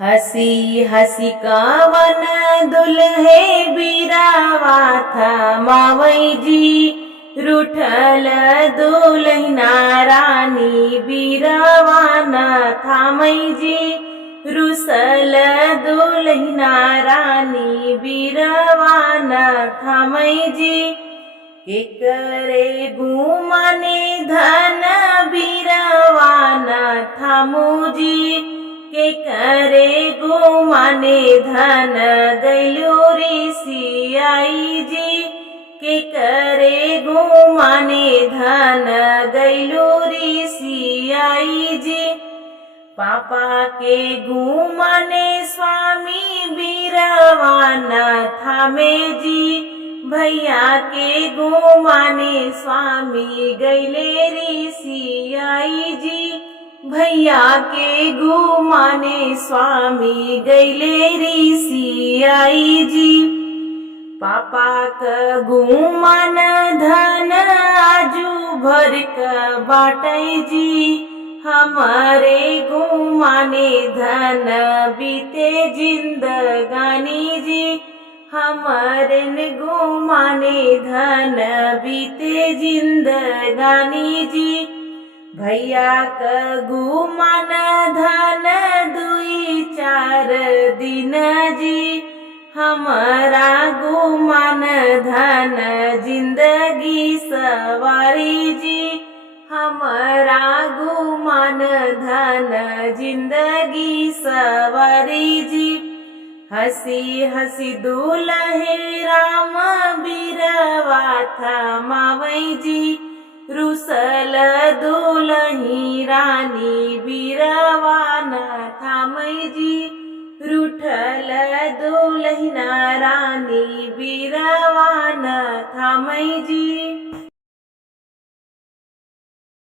हसी हसी कावन दुल्हे बिरावा था मावई जी। रूठल दुल्हना रानी बिरावा न थामई जी। रुसल दुल्हना रानी बिरावा न थामई जी। एकरे गुमाने धन बिरावा न थामू जी। के करे गुमाने धन गैलो ऋषियाई जी। के करे गुमाने धन गैलो ऋषियाई जी। पापा के गुमाने स्वामी बिरवा न थामे जी। भैया के गुमाने स्वामी गैले ऋषियाई जी। भैया के गुमाने स्वामी गैले ऋषियाई जी। पापा क गुमान धन आजू भर क बाटई जी। हमारे गुमाने धन बीते जिंदगानी जी। हमारे गुमाने धन बीते जिंदगानी जी। भैया क गुमान धन दुई चार दिन जी। हमारा गुमान धन जिंदगी सवारी जी। हमारा गुमान धन जिंदगी सवारी जी। हसी हसी दुल्हे राम बिरवा था मावई जी। रुसल दुल्ही रानी बिरवा न थामई जी। रूठल दुल्हना रानी बिरवा न थामई जी।